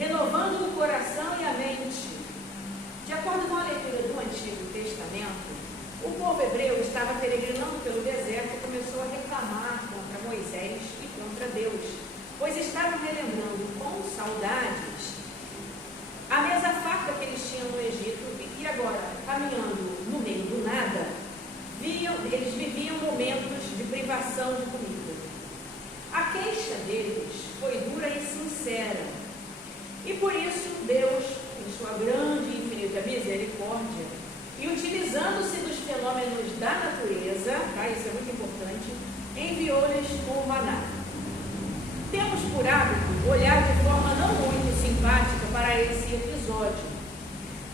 renovando o coração e a mente. De acordo com a leitura do Antigo Testamento, o povo hebreu estava peregrinando pelo deserto e começou a reclamar contra Moisés e contra Deus, pois estavam relembrando com saudades a mesa farta que eles tinham no Egito e que agora, caminhando no meio do nada, eles viviam momentos de privação de comida. A queixa deles foi dura e sincera, e por isso Deus, em sua grande e infinita misericórdia, e utilizando-se dos fenômenos da natureza, tá? Isso é muito importante, enviou-lhes o maná. Temos por hábito olhar de forma não muito simpática para esse episódio,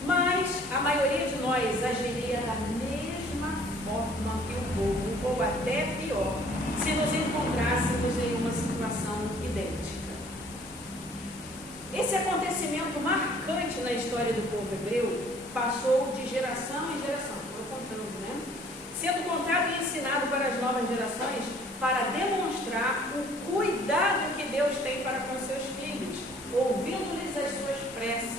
mas a maioria de nós agiria da mesma forma que o povo, ou até pior, se nos encontrássemos em uma situação idêntica. Esse acontecimento marcante na história do povo hebreu passou de geração em geração, estou contando, né? Sendo contado e ensinado para as novas gerações para demonstrar o cuidado que Deus tem para com seus filhos, ouvindo-lhes as suas preces.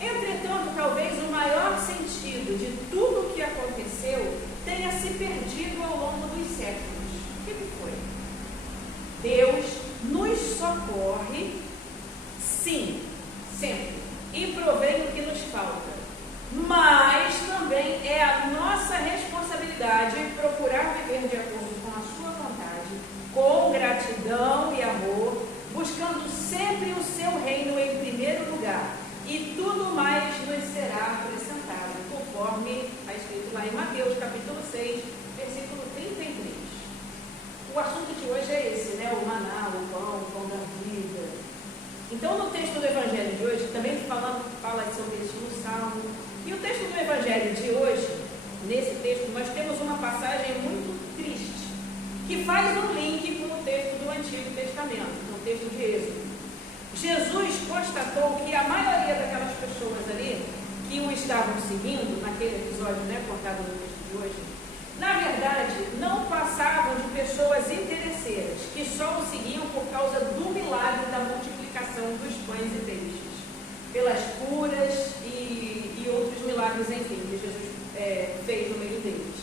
Entretanto, talvez o maior sentido de tudo o que aconteceu tenha se perdido ao longo dos séculos. O que foi? Deus nos socorre, sim, sempre, e provém o que nos falta. Mas também é a nossa responsabilidade procurar viver de acordo com a sua vontade, com gratidão e amor, buscando sempre o seu reino em primeiro lugar, e tudo mais nos será acrescentado, conforme está escrito lá em Mateus, capítulo 6, versículo 33. O assunto de hoje é esse, né? O maná, o pão da vida. Então, no texto do Evangelho de hoje, também fala sobre isso no Salmo. E o texto do Evangelho de hoje, nesse texto, nós temos uma passagem muito triste, que faz um link com o texto do Antigo Testamento, no texto de Êxodo. Jesus constatou que a maioria daquelas pessoas ali, que o estavam seguindo, naquele episódio, né, contado no texto de hoje, na verdade, não passavam de pessoas interesseiras, que só o seguiam por causa do milagre da multiplicação dos pães e peixes, pelas curas e outros milagres, enfim, que Jesus fez no meio deles.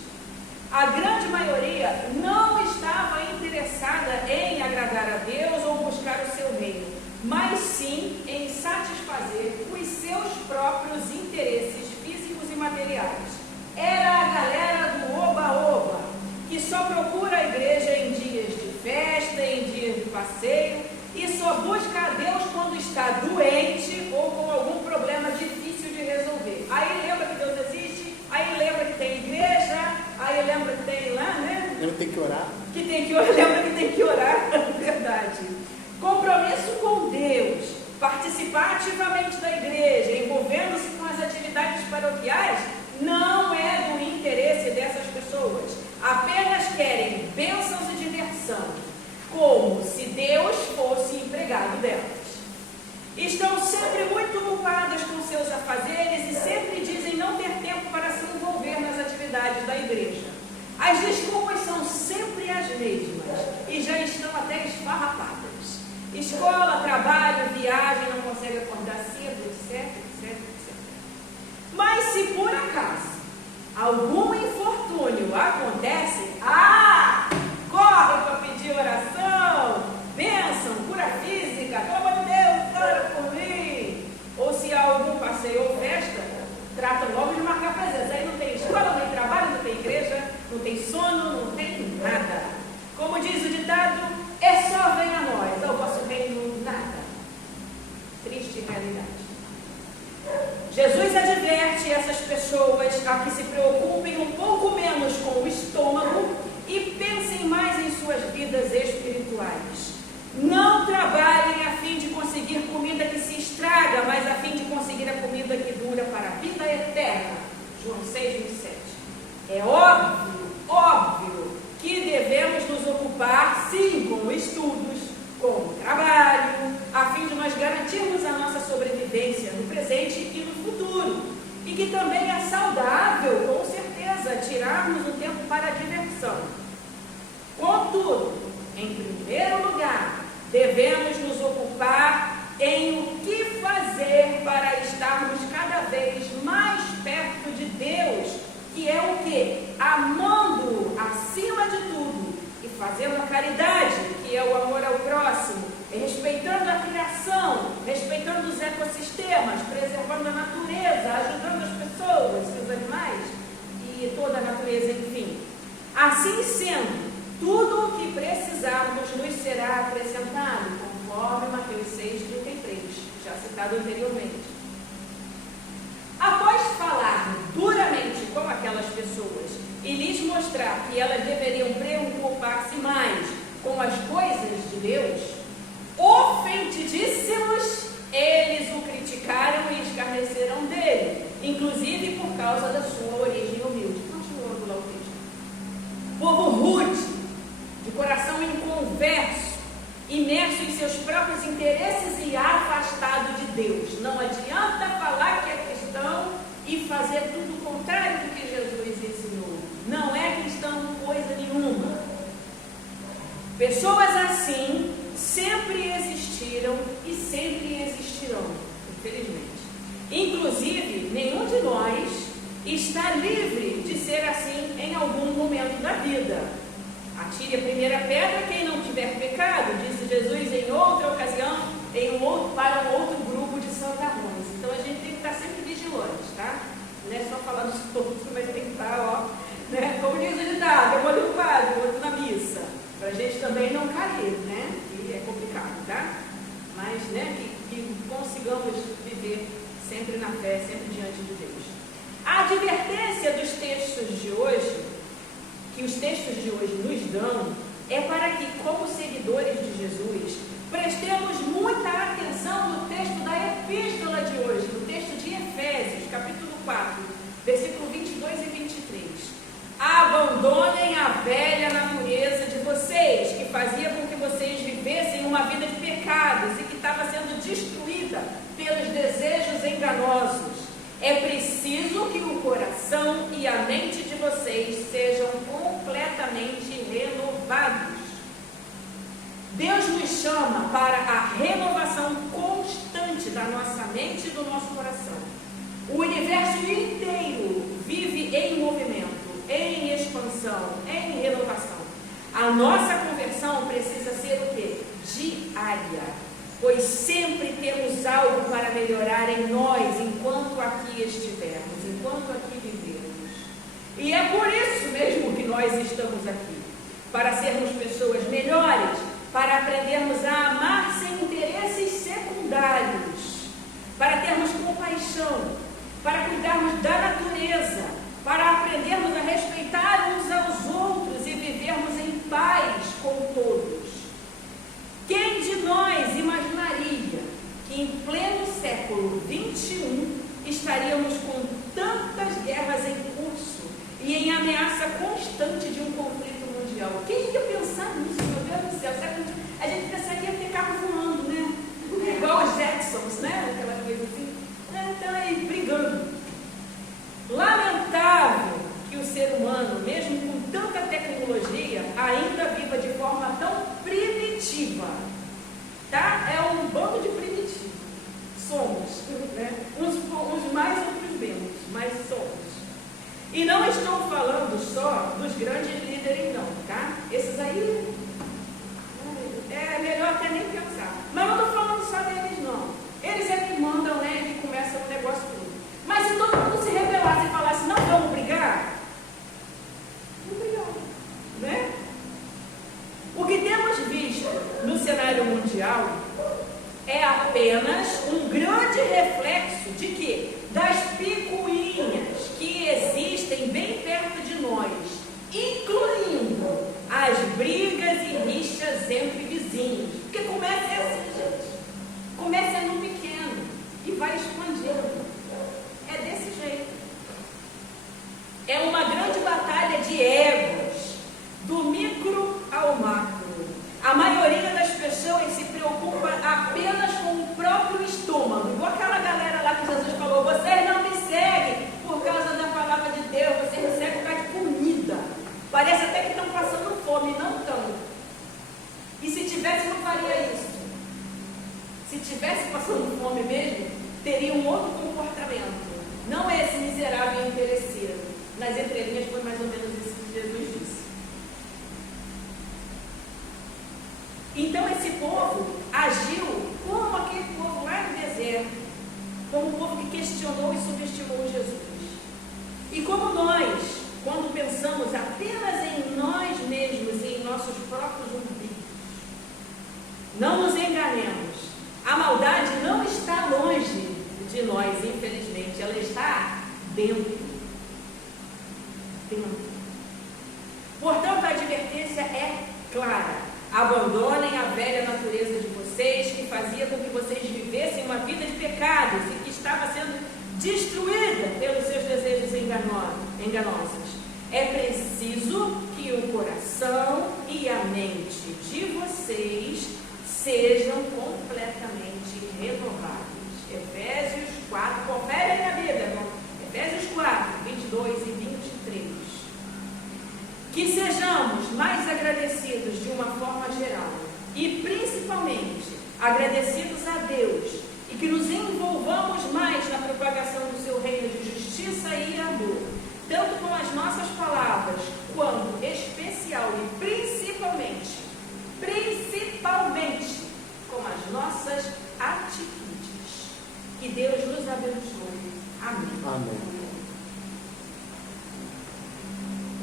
A grande maioria não estava interessada em agradar a Deus ou buscar o seu reino, mas sim em satisfazer os seus próprios interesses físicos e materiais. Era a galera do oba-oba, que só procura a igreja em dias de festa, em dias de passeio, e só busca a Deus quando está doente ou com algum problema difícil de resolver. Aí lembra que Deus existe, aí lembra que tem igreja, aí lembra que tem lá, né? Lembra que tem que orar. Lembra que tem que orar, verdade. Compromisso com Deus, participar ativamente da igreja, envolvendo-se com as atividades paroquiais, não é do interesse dessas pessoas. Apenas querem bênçãos e diversão, como se Deus fosse empregado delas. Estão sempre muito ocupadas com seus afazeres e sempre dizem não ter tempo para se envolver nas atividades da igreja. As desculpas são sempre as mesmas e já estão até esfarrapadas. Escola, trabalho, viagem, não consegue acordar cedo, etc. Mas se por acaso algum infortúnio acontece, corre para pedir oração, bênção, cura física, pelo amor de Deus, ora por mim. Ou se há algum passeio ou festa, trata logo de marcar presença. Aí não tem escola, não tem trabalho, não tem igreja, não tem sono, não tem nada. Como diz o ditado, é só venha a nós, ao vosso reino nada. Triste realidade. Jesus adverte essas pessoas a que se preocupem um pouco menos com o estômago e pensem mais em suas vidas espirituais. Não trabalhem a fim de conseguir comida que se estraga, mas a fim de conseguir a comida que dura para a vida eterna. João 6:27. É óbvio que devemos nos ocupar, sim, com estudos, com o trabalho, a fim de nós garantirmos a nossa sobrevivência no presente e no futuro. E que também é saudável, com certeza, tirarmos um tempo para a diversão. Contudo, em primeiro lugar, devemos nos ocupar em o que Deus, que é o quê? Amando acima de tudo e fazendo a caridade, que é o amor ao próximo, respeitando a criação, respeitando os ecossistemas, preservando a natureza, ajudando as pessoas, os animais e toda a natureza, enfim. Assim sendo, tudo o que precisarmos nos será acrescentado, conforme Mateus 6,33, já citado anteriormente. Após falar duramente com aquelas pessoas e lhes mostrar que elas deveriam preocupar-se mais com as coisas de Deus, ofendidíssimos, eles o criticaram e escarneceram dele, inclusive por causa da sua origem humilde. Continuando lá o texto. Povo rude, de coração inconverso, imerso em seus próprios interesses e afastado de Deus. Não adianta falar que é cristão e fazer tudo o contrário do que Jesus ensinou. Não é cristão coisa nenhuma. Pessoas assim sempre existiram e sempre existirão, infelizmente. Inclusive, nenhum de nós está livre de ser assim em algum momento da vida. Atire a primeira pedra quem não tiver pecado, disse Jesus em outra ocasião, para um outro grupo de santarrões. Então a gente tem que estar sempre vigilante, tá? Não é só falar dos outros, mas tem que estar, né? Como diz o ditado, eu olho no padre, outro na missa, para a gente também não cair, né? Que é complicado, tá? Mas, né, que consigamos viver sempre na fé, sempre diante de Deus. A advertência dos textos de hoje, que os textos de hoje nos dão, é para que, como seguidores de Jesus, prestemos muita atenção no texto da epístola de hoje, no texto de Efésios, capítulo 4, versículo 22 e 23. Abandonem a velha natureza de vocês, que fazia com que vocês vivessem uma vida de pecados e que estava sendo destruída pelos desejos enganosos. É preciso que o coração e a mente de vocês sejam completamente renovados. Deus nos chama para a renovação constante da nossa mente e do nosso coração. O universo inteiro vive em movimento, em expansão, em renovação. A nossa conversão precisa ser o quê? Diária. Pois sempre temos algo para melhorar em nós enquanto aqui estivermos, enquanto aqui vivemos. E é por isso mesmo que nós estamos aqui, para sermos pessoas melhores, para aprendermos a amar sem interesses secundários, para termos compaixão, para cuidarmos da natureza, para aprendermos a respeitar uns aos outros e vivermos em paz com todos. Quem de nós imaginaria que em pleno século XXI estaríamos com tantas guerras em curso e em ameaça constante de um conflito mundial? Quem ia pensar nisso, meu Deus do céu? A gente pensaria ter carro voando, né? Igual os Jetsons, né? Aquela coisa assim. Estão aí brigando. Lamentável que o ser humano, mesmo com tanta tecnologia, ainda viva de forma tão primitiva, tá? É um bando de primitivos. Somos, né? Uns mais, outros menos, mas somos. E não estou falando só dos grandes líderes, não, tá? Esses aí é melhor até nem pensar. Mas não estou falando só deles, não. Eles é que mandam, né? Que começam o negócio todo. Mas se todo mundo se rebelasse e falasse, não vamos brigar, não brigamos, né? O que temos visto no cenário mundial é apenas um grande reflexo de quê? Das picuinhas que existem bem perto de nós, incluindo as brigas e rixas entre vizinhos. Porque começa assim, gente. Começa no pequeno e vai expandindo. É desse jeito. É uma grande batalha de egos, do micro ao macro. A maioria das pessoas se preocupa apenas com o próprio estômago. Igual aquela galera lá que Jesus falou, vocês não me seguem por causa da palavra de Deus, vocês me seguem por causa de comida. Parece até que estão passando fome, não estão. E se tivesse, não faria isso. Se tivesse passando fome mesmo, teria um outro comportamento. não esse miserável e interesseiro. Nas entrelinhas foi mais ou menos isso que Jesus disse. Então esse povo agiu como aquele povo lá no deserto, como um povo que questionou e subestimou Jesus. E como nós, quando pensamos apenas em nós mesmos e em nossos próprios umbigos, não nos enganemos, a maldade não está longe de nós, infelizmente, ela está dentro. Portanto, a advertência é clara: abandonem a velha natureza de vocês, que fazia com que vocês vivessem uma vida de pecados e que estava sendo destruída pelos seus desejos enganosos. É preciso que o coração e a mente de vocês sejam completamente renovados. Efésios 4, confere aí na Bíblia, irmão. Efésios 4, 22 e 23. Que sejamos mais agradecidos de uma forma geral e principalmente agradecidos a Deus, e que nos envolvamos mais na propagação do seu reino de justiça e amor, tanto com as nossas palavras, quanto especial e principalmente com as nossas atitudes. Que Deus nos abençoe. Amém. Amém.